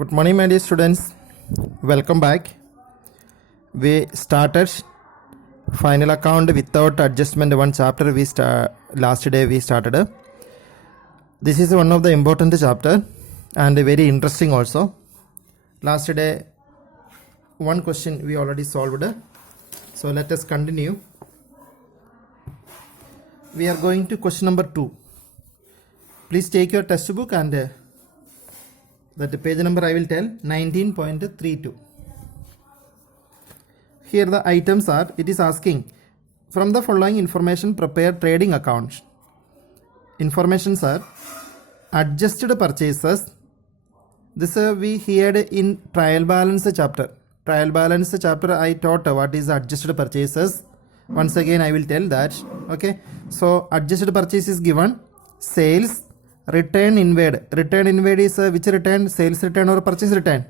Good morning, my dear students. Welcome back. We started final account without adjustment. One chapter last day we started. This is one of the important chapter and very interesting also. Last day one question we already solved. So let us continue. We are going to question number 2. Please take your textbook and that page number I will tell 19.32. Here the items are, it is asking from the following information prepare trading accounts. Informations are adjusted purchases. This we heard in trial balance chapter. Trial balance chapter I taught what is adjusted purchases. Once again I will tell that. Okay. So adjusted purchase is given. Sales, return inward. Return inward is which return? Sales return or purchase return?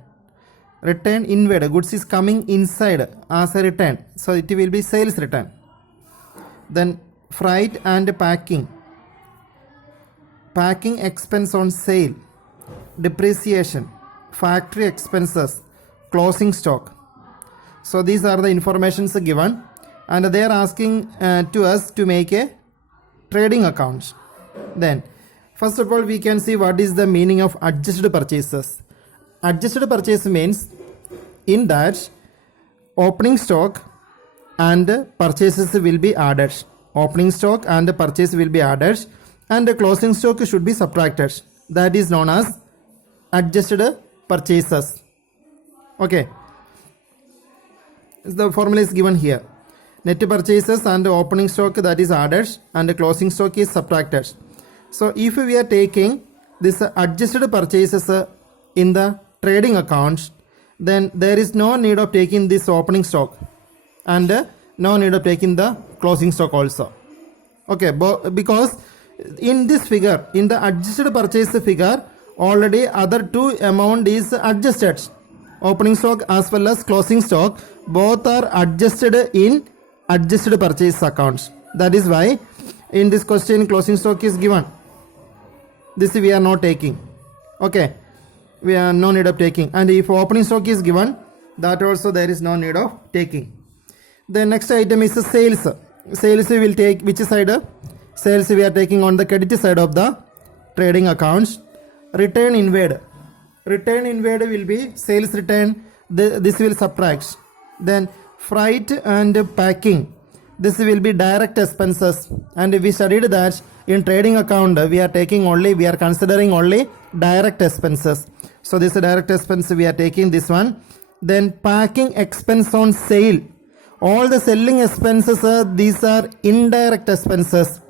Return inward. Goods is coming inside as a return. So it will be sales return. Then freight and packing. Packing expense on sale. Depreciation. Factory expenses. Closing stock. So these are the informations given. And they are asking to us to make a trading account. Then first of all we can see what is the meaning of adjusted purchases. Adjusted purchase means in that opening stock and purchases will be added. Opening stock and purchase will be added and the closing stock should be subtracted. That is known as adjusted purchases. Okay. The formula is given here. Net purchases and opening stock that is added and the closing stock is subtracted. So if we are taking this adjusted purchases in the trading account, then there is no need of taking this opening stock and no need of taking the closing stock also. Okay, because in this figure, in the adjusted purchase figure, already other two amount is adjusted. Opening stock as well as closing stock, both are adjusted in adjusted purchase accounts. That is why in this question closing stock is given. This we are not taking. Okay, we are no need of taking. And if opening stock is given, that also there is no need of taking. The next item is sales. Sales we will take which side? Sales we are taking on the credit side of the trading accounts. Return inward. Return inward will be sales return. This will subtract. Then freight and packing. This will be direct expenses. And we studied that in trading account we are considering only direct expenses. So this direct expense we are taking this one. Then packing expense on sale. All the selling expenses these are indirect expenses.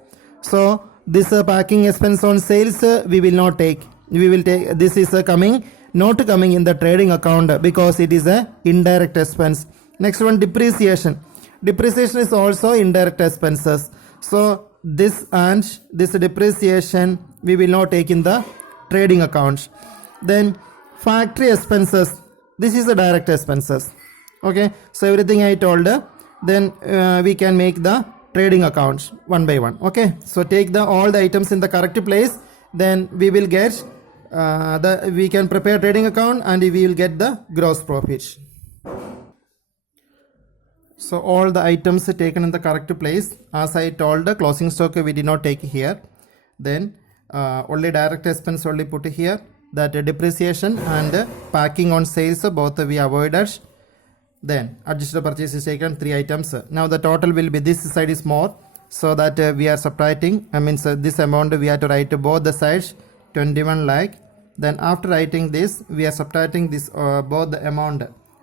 So this packing expense on sales we will not take. We will take this is not coming in the trading account because it is a indirect expense. Next one, depreciation. Depreciation is also indirect expenses. So this and this depreciation we will not take in the trading accounts. Then factory expenses. This is the direct expenses. Okay. So everything I told. Then we can make the trading accounts one by one. Okay. So take all the items in the correct place. Then we will get we can prepare trading account and we will get the gross profit. So all the items taken in the correct place. As I told, the closing stock we did not take here. Then only direct expense only put here. That depreciation and packing on sales both we avoided. Then adjusted purchase is taken 3 items. Now the total will be this side is more. So that we are subtracting. This amount we have to write both the sides 21 lakh. Then after writing this we are subtracting this both the amount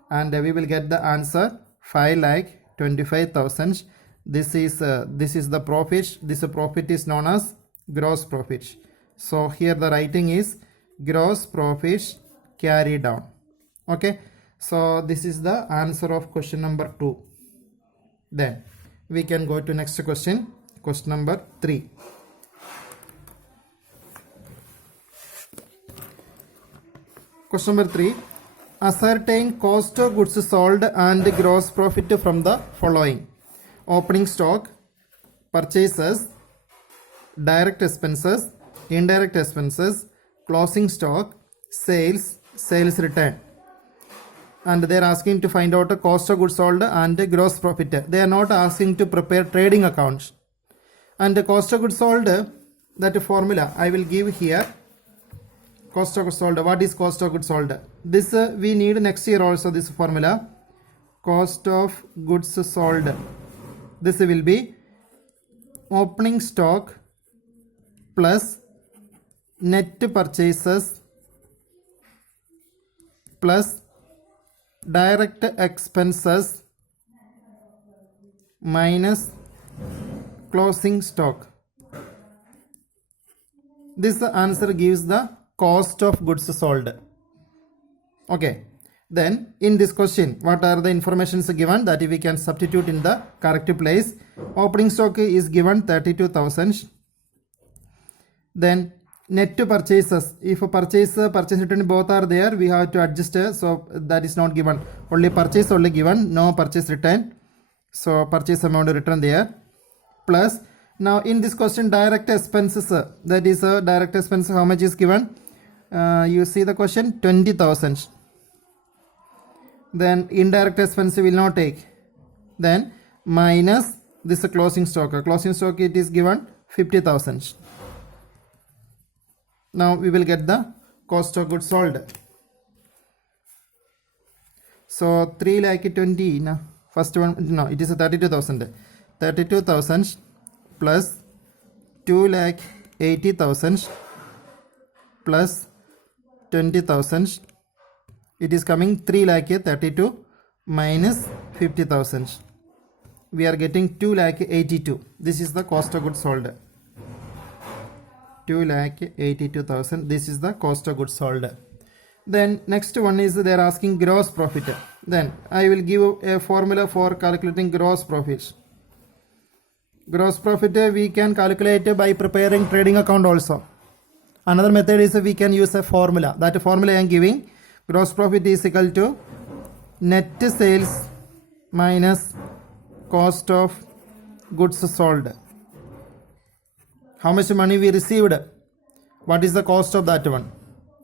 and we will get the answer 5,25,000. This is the profit. This profit is known as gross profit. So here the writing is gross profit carry down. Okay. So this is the answer of question number 2. Then we can go to next question. Question number 3. Question number 3. Ascertain cost of goods sold and gross profit from the following: opening stock, purchases, direct expenses, indirect expenses, closing stock, sales, sales return. And they are asking to find out a cost of goods sold and gross profit. They are not asking to prepare trading accounts. And the cost of goods sold, that formula I will give here. Cost of goods sold. What is cost of goods sold? This we need next year also, this formula. Cost of goods sold. This will be opening stock plus net purchases plus direct expenses minus closing stock. This answer gives the cost of goods sold. Okay. Then in this question, what are the informations given that we can substitute in the correct place? Opening stock is given 32,000. Then net purchases, if purchase return both are there, we have to adjust, so that is not given. Only purchase only given, no purchase return. So purchase amount written there. Plus, now in this question, direct expenses, that is direct expense, how much is given? You see the question, 20,000. Then indirect expense will not take. Then minus this closing stock. Closing stock it is given 50,000. Now we will get the cost of goods sold. So 3,20,000. No, first one, no, it is 32,000. 32,000 plus 2,80,000 plus 20,000. It is coming 3,32,000 minus 50,000. We are getting 2,82,000. This is the cost of goods sold. 2,82,000. This is the cost of goods sold. Then next one is they are asking gross profit. Then I will give a formula for calculating gross profit. Gross profit we can calculate by preparing trading account also. Another method is we can use a formula. That formula I am giving. Gross profit is equal to net sales minus cost of goods sold. How much money we received? What is the cost of that one?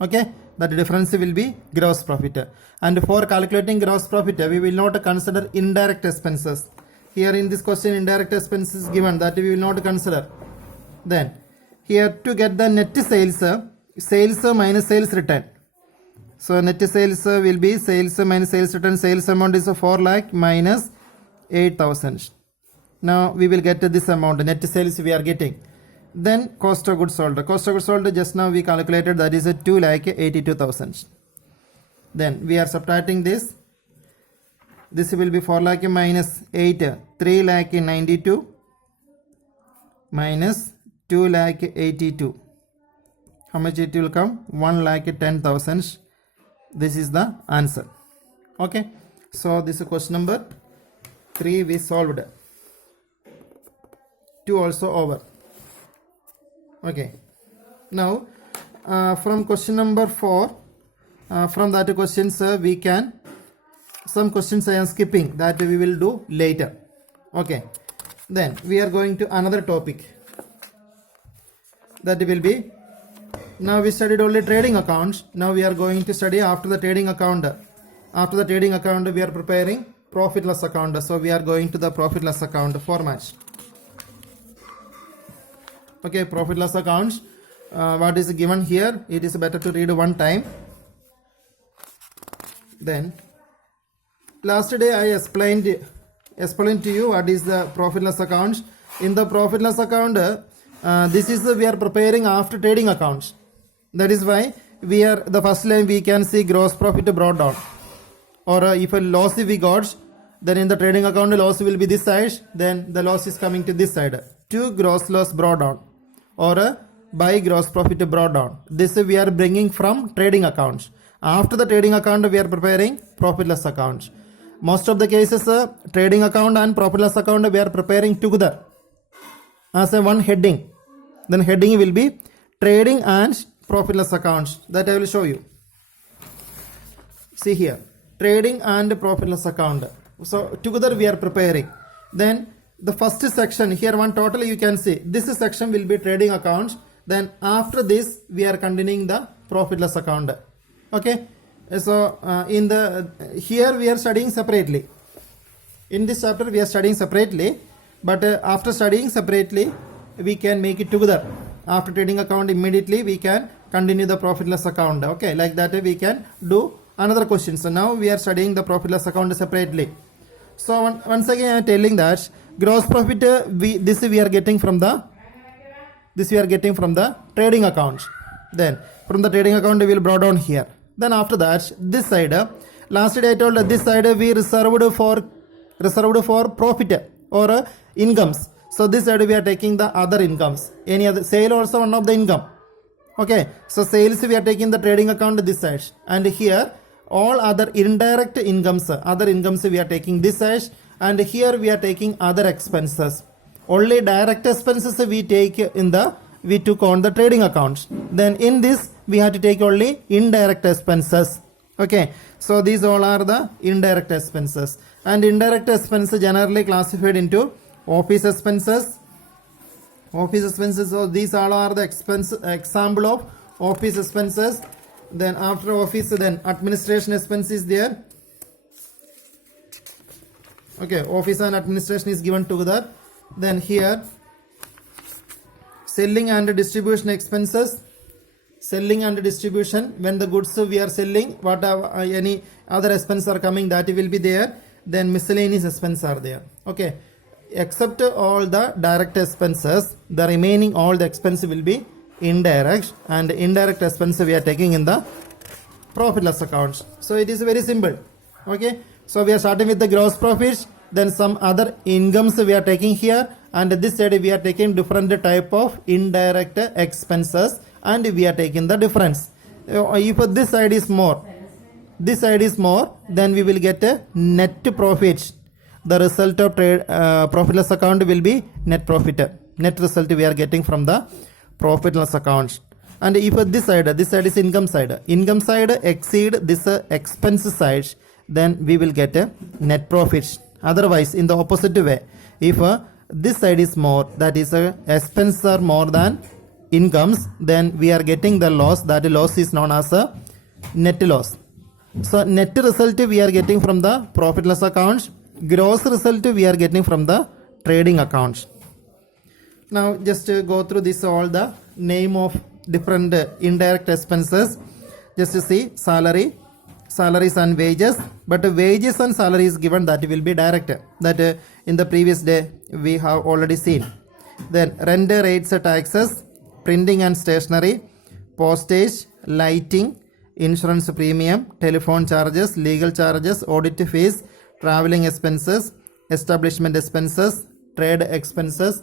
Okay, that difference will be gross profit. And for calculating gross profit, we will not consider indirect expenses. Here in this question, indirect expenses given, that we will not consider. Then here to get the net sales, sales minus sales return. So net sales will be sales minus sales return. Sales amount is 4 lakh minus 8,000. Now we will get this amount. Net sales we are getting. Then cost of goods sold. Cost of goods sold just now we calculated, that is 2,82,000. Then we are subtracting this. This will be 4 lakh minus 8, 3,92,000 minus 2,82,000. How much it will come? 1,10,000. This is the answer. Okay. So this is question number 3 we solved. 2 also over. Okay. Now from question number 4, from that questions we can, some questions I am skipping, that we will do later. Okay. Then we are going to another topic. That will be, now we studied only trading accounts. Now we are going to study after the trading account. After the trading account we are preparing profit loss account. So we are going to the profit loss account format. Okay, profit loss accounts. What is given here? It is better to read one time. Then last day I explained to you what is the profit loss accounts. In the profit loss account, this is we are preparing after trading accounts. That is why we are, the first line we can see gross profit brought down. Or if a loss we got, then in the trading account loss will be this side, then the loss is coming to this side. To gross loss brought down, or by gross profit brought down. This we are bringing from trading accounts. After the trading account we are preparing profit loss accounts. Most of the cases trading account and profit loss account we are preparing together as a one heading. Then heading will be trading and profit loss accounts. That I will show you. See here, trading and profit loss account. So together we are preparing. Then the first section here, one total you can see. This section will be trading accounts. Then after this we are continuing the profit loss account. Okay. So in the here we are studying separately. In this chapter we are studying separately, but after studying separately we can make it together. After trading account immediately we can continue the profit loss account. Okay, like that we can do another question. So now we are studying the profit loss account separately. So once again I am telling that gross profit we are getting from the trading account. Then from the trading account we will brought down here. Then after that this side, last day I told this side we reserved for profit or incomes. So this side we are taking the other incomes. Any other sale also one of the income. Okay, so sales we are taking the trading account this side, and here all other indirect incomes we are taking this side, and here we are taking other expenses. Only direct expenses we took on the trading account. Then in this we have to take only indirect expenses. Okay, so these all are the indirect expenses, and indirect expenses generally classified into office expenses. So these all are the example of office expenses. Then after office, then administration expense is there. Okay, office and administration is given together. Then here selling and distribution expenses. Selling and distribution, when the goods we are selling, whatever any other expenses are coming, that will be there. Then miscellaneous expenses are there. Okay, except all the direct expenses, the remaining all the expenses will be indirect, and indirect expenses we are taking in the profit loss accounts. So it is very simple. Okay, so we are starting with the gross profits, then some other incomes we are taking here, and this side we are taking different type of indirect expenses, and we are taking the difference. If this side is more, then we will get a net profit. The result of profit loss account will be net profit. Net result we are getting from the profit loss account. And if this side is income side exceed this expense side, then we will get a net profit. Otherwise, in the opposite way, if this side is more, that is expenses are more than incomes, then we are getting the loss. That loss is known as a net loss. So net result we are getting from the profit loss account. Gross result we are getting from the trading account. Now just go through this all the name of different indirect expenses. Just to see salaries and wages, but wages and salaries given, that will be direct, that in the previous day we have already seen. Then rent, rates, taxes, printing and stationery, postage, lighting, insurance premium, telephone charges, legal charges, audit fees, traveling expenses, establishment expenses, trade expenses.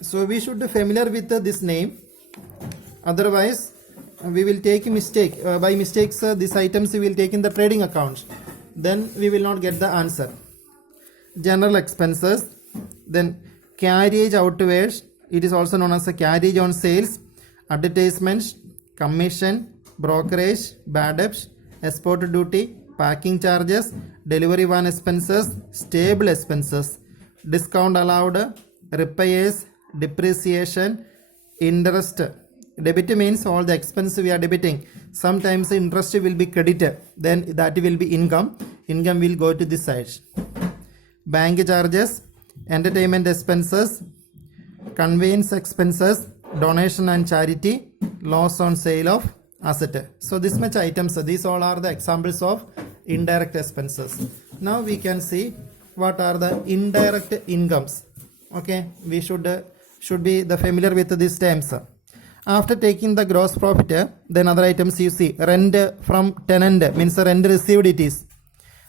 So we should be familiar with this name, otherwise we will take a mistake. By mistakes these items we will take in the trading account, then we will not get the answer. General expenses, then carriage outwards, it is also known as a carriage on sales, advertisements, commission, brokerage, bad debts, export duty, packing charges, delivery van expenses, stable expenses, discount allowed, repairs, depreciation, interest. Debit means all the expense we are debiting. Sometimes the interest will be credited, then that will be income. Income will go to this side. Bank charges, entertainment expenses, conveyance expenses, donation and charity, loss on sale of asset. So this much items, these all are the examples of indirect expenses. Now we can see what are the indirect incomes. Okay, we should be familiar with these terms. After taking the gross profit, then other items you see, rent from tenant means rent received it is.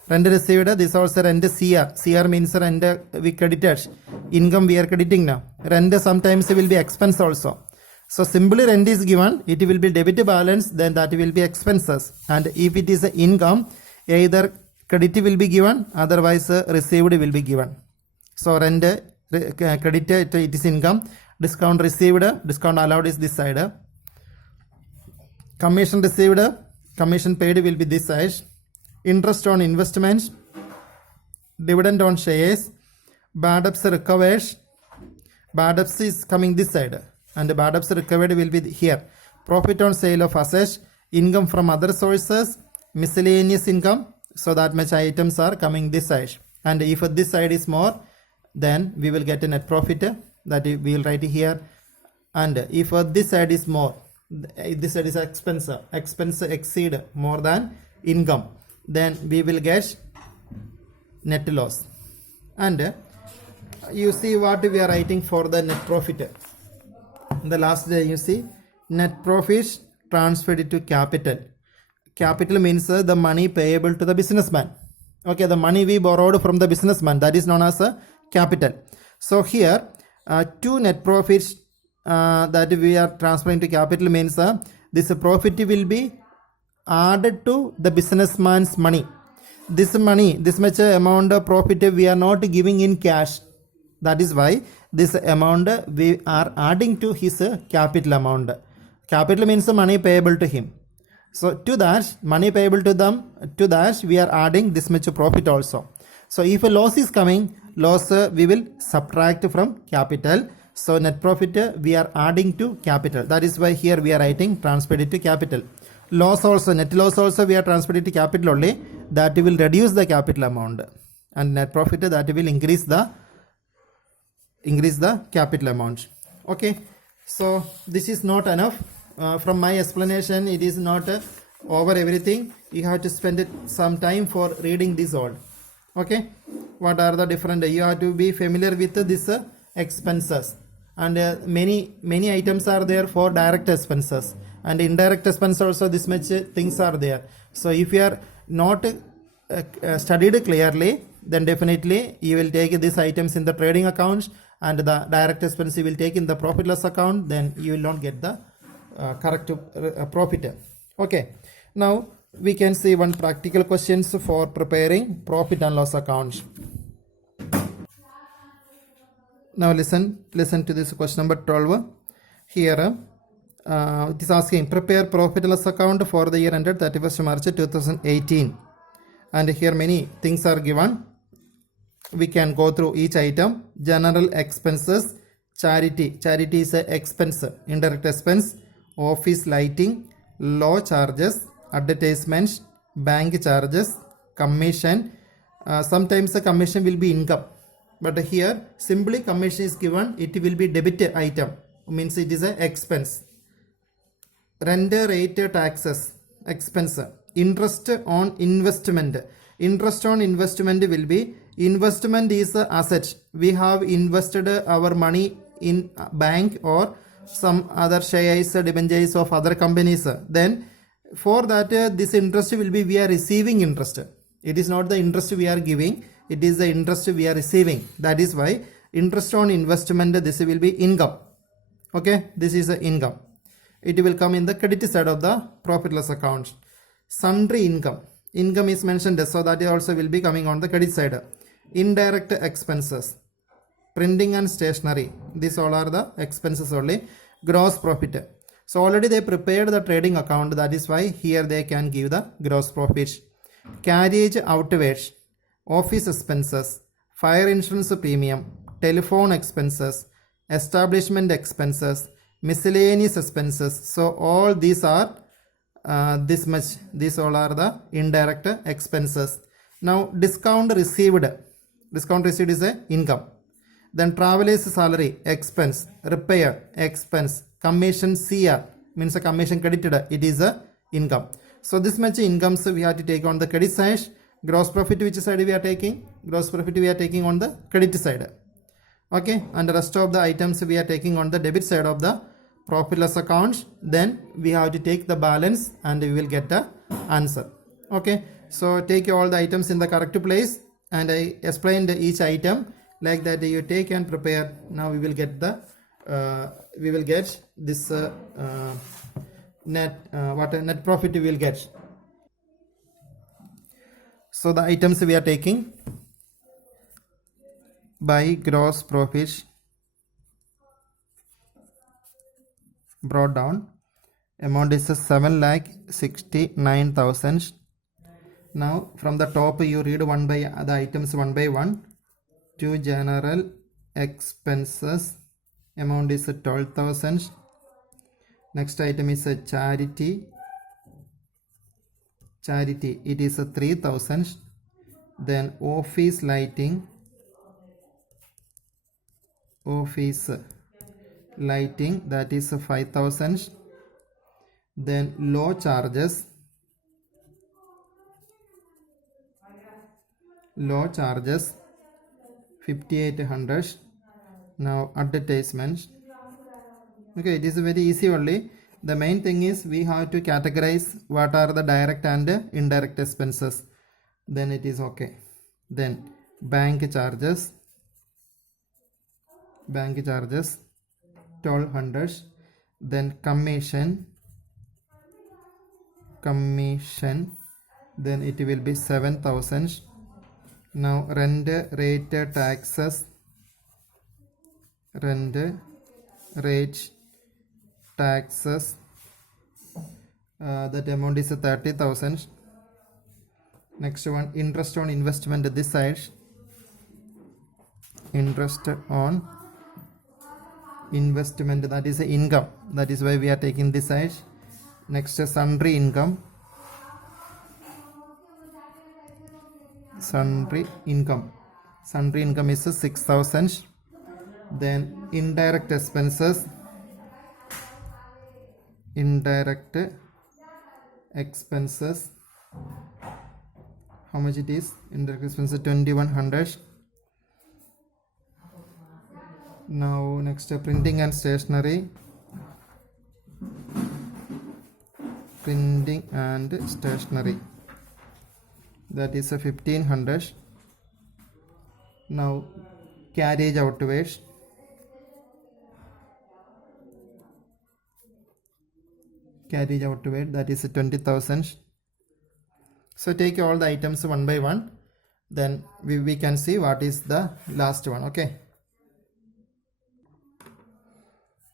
Rent received, this also rent CR. CR means rent we credited. Income we are crediting now. Rent sometimes will be expense also. So simply rent is given, it will be debit balance, then that will be expenses. And if it is income, either credit will be given, otherwise received will be given. So rent credit it is income. Discount received, discount allowed is this side. Commission received, commission paid will be this side. Interest on investments, dividend on shares, bad debts recovered. Bad debts is coming this side, and the bad debts recovered will be here. Profit on sale of assets, income from other sources, miscellaneous income. So that much items are coming this side. And if this side is more, then we will get a net profit that we will write here. And if this side is more, this side is expense exceed more than income, then we will get net loss. And you see what we are writing for the net profit. In the last day you see net profit transferred to capital. Capital means the money payable to the businessman. Okay, the money we borrowed from the businessman, that is known as a capital. So here two net profits that we are transferring to capital means this profit will be added to the businessman's money. This money, this much amount of profit we are not giving in cash. That is why this amount we are adding to his capital amount. Capital means the money payable to him. So to that money payable to them, to that we are adding this much profit also. So if a loss is coming, loss we will subtract from capital. So net profit we are adding to capital. That is why here we are writing transferred it to capital. Loss also, net loss also we are transferred it to capital only. That will reduce the capital amount. And net profit that will increase the capital amount. Okay, so this is not enough. From my explanation, it is not over everything. You have to spend some time for reading this all. Okay, what are the different, you have to be familiar with this expenses, and many items are there for direct expenses, and indirect expense also this much things are there. So if you are not studied clearly, then definitely you will take these items in the trading accounts, and the direct expense you will take in the profit loss account, then you will not get the correct profit. Okay, now we can see one practical questions for preparing profit and loss accounts. Now listen to this question number 12. Here it is asking, prepare profit and loss account for the year ended 31st March 2018. And here many things are given. We can go through each item. General expenses, charity is a expense, indirect expense, office lighting, law charges, advertisements, bank charges, commission. Sometimes the commission will be income, but here simply commission is given, it will be debit item, means it is a expense. Rent, rate, taxes, expense. Interest on investment. Interest on investment will be, investment is a asset. We have invested our money in bank or some other shares, debentures of other companies. Then for that this interest will be, we are receiving interest. It is not the interest we are giving, it is the interest we are receiving. That is why interest on investment, this will be income. Okay, this is the income. It will come in the credit side of the profit loss account. Sundry income. Income is mentioned, so that also will be coming on the credit side. Indirect expenses. Printing and stationery. These all are the expenses only. Gross profit. So already they prepared the trading account. That is why here they can give the gross profit. Carriage outwards. Office expenses. Fire insurance premium. Telephone expenses. Establishment expenses. Miscellaneous expenses. So all these are this much. These all are the indirect expenses. Now discount received. Discount received is a income. Then traveler's salary, expense. Repair, expense. Commission CR, means a commission credited, it is a income. So this much incomes we have to take on the credit side. Gross profit, which side we are taking? Gross profit we are taking on the credit side. Okay, and the rest of the items we are taking on the debit side of the profit loss account. Then we have to take the balance and we will get the answer. Okay, so take all the items in the correct place, and I explained each item like that. You take and prepare. Now we will get the this net profit we will get. So the items we are taking by gross profit brought down, amount is 7,69,000. Now from the top you read one by the items one by one. To general expenses, amount is 12,000. Next item is a charity, charity, it is 3,000. Then office lighting, that is 5,000. Then law charges, 5,800. Now advertisements. Okay, it is very easy only. The main thing is we have to categorize what are the direct and indirect expenses. Then it is okay. Then bank charges, 1,200. Then commission, then it will be 7,000. Now rent rate taxes, that amount is 30,000. Next one, interest on investment, this side, interest on investment, that is income, that is why we are taking this side. Next, sundry income, is 6,000. Then indirect expenses, how much it is? Indirect expenses 2,100. Now next, printing and stationery, that is 1,500. Now carriage outwards, that is 20,000. So take all the items one by one, then we can see what is the last one. Okay,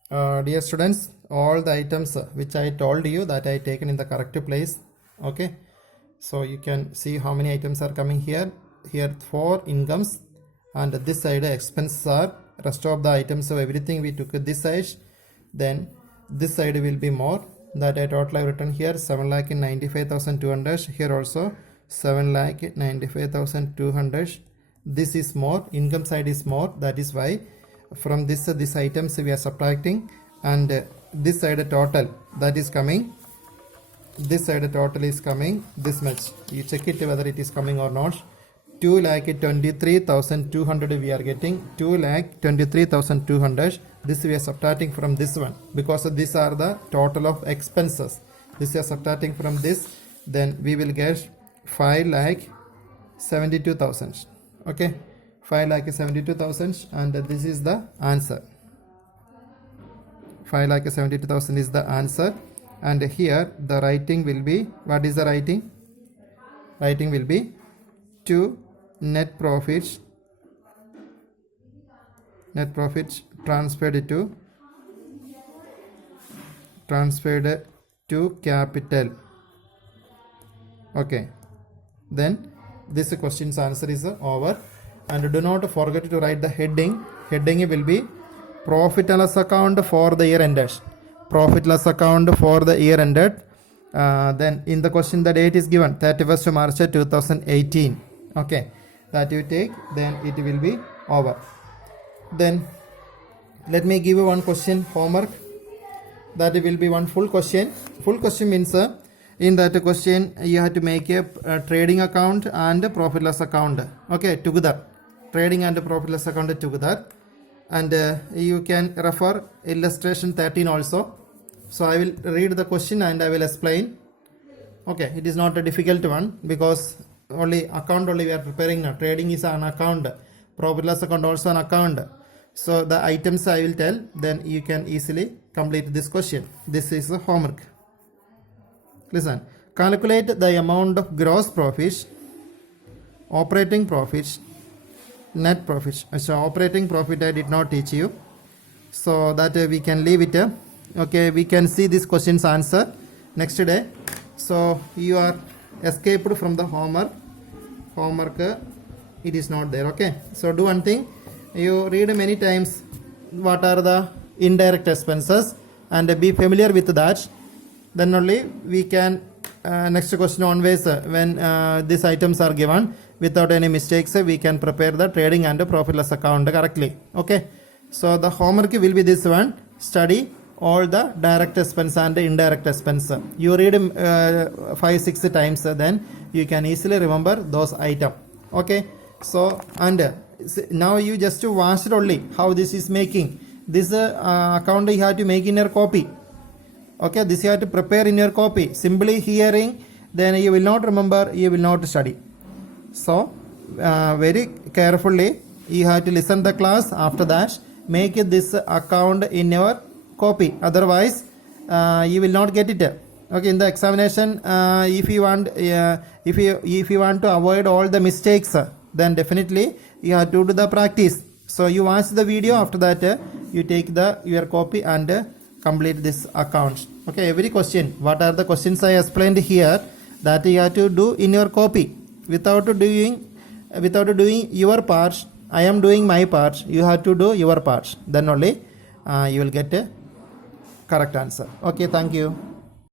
dear students, all the items which I told you that I taken in the correct place. Okay, so you can see how many items are coming here. Here 4 incomes, and this side expenses are rest of the items. So everything we took this side, then this side will be more. That I total have written here 7,95,200. Here also 7,95,200. This is more, income side is more. That is why from this items we are subtracting, and this side total that is coming. This side total is coming this much. You check it whether it is coming or not. 2,23,200 we are getting. 2,23,200. This we are subtracting from this one, because these are the total of expenses. This we are subtracting from this, then we will get 5,72,000. Okay, 5,72,000, and this is the answer. 5,72,000 is the answer. And here the writing will be, what is the writing? Writing will be to net profits transferred to capital. Okay, then this question's answer is over. And do not forget to write the heading. Heading will be profit and loss account for the year ended. Then in the question the date is given 31st March 2018. Okay, that you take, then it will be over. Then let me give you one question homework. That will be one full question. Full question means in that question you have to make a trading account and profit loss account. Okay, together, trading and profit loss account together. And you can refer illustration 13 also. So I will read the question and I will explain. Okay, it is not a difficult one, because only account only we are preparing now. Trading is an account, profit loss account also an account. So the items I will tell, then you can easily complete this question. This is the homework. Listen, calculate the amount of gross profits, operating profits, net profits. So operating profit I did not teach you, so that we can leave it. Okay, we can see this question's answer next day. So you are escaped from the homework. It is not there. Okay, so do one thing, you read many times what are the indirect expenses and be familiar with that. Then only we can next question onwards, when these items are given without any mistakes, we can prepare the trading and profit loss account correctly. Okay, so the homework will be this one: study all the direct expense and indirect expense. You read 5-6 times, then you can easily remember those items. Okay, so and now you just watch it only how this is making. This account you have to make in your copy. Okay, this you have to prepare in your copy. Simply hearing, then you will not remember, you will not study. So very carefully you have to listen the class. After that, make this account in your copy. Otherwise, you will not get it. Okay, in the examination, if you want to avoid all the mistakes, then definitely you have to do the practice. So you watch the video. After that, you take your copy and complete this account. Okay, every question, what are the questions I explained here, that you have to do in your copy. Without doing your part, I am doing my part, you have to do your part. Then only you will get a correct answer. Okay, thank you.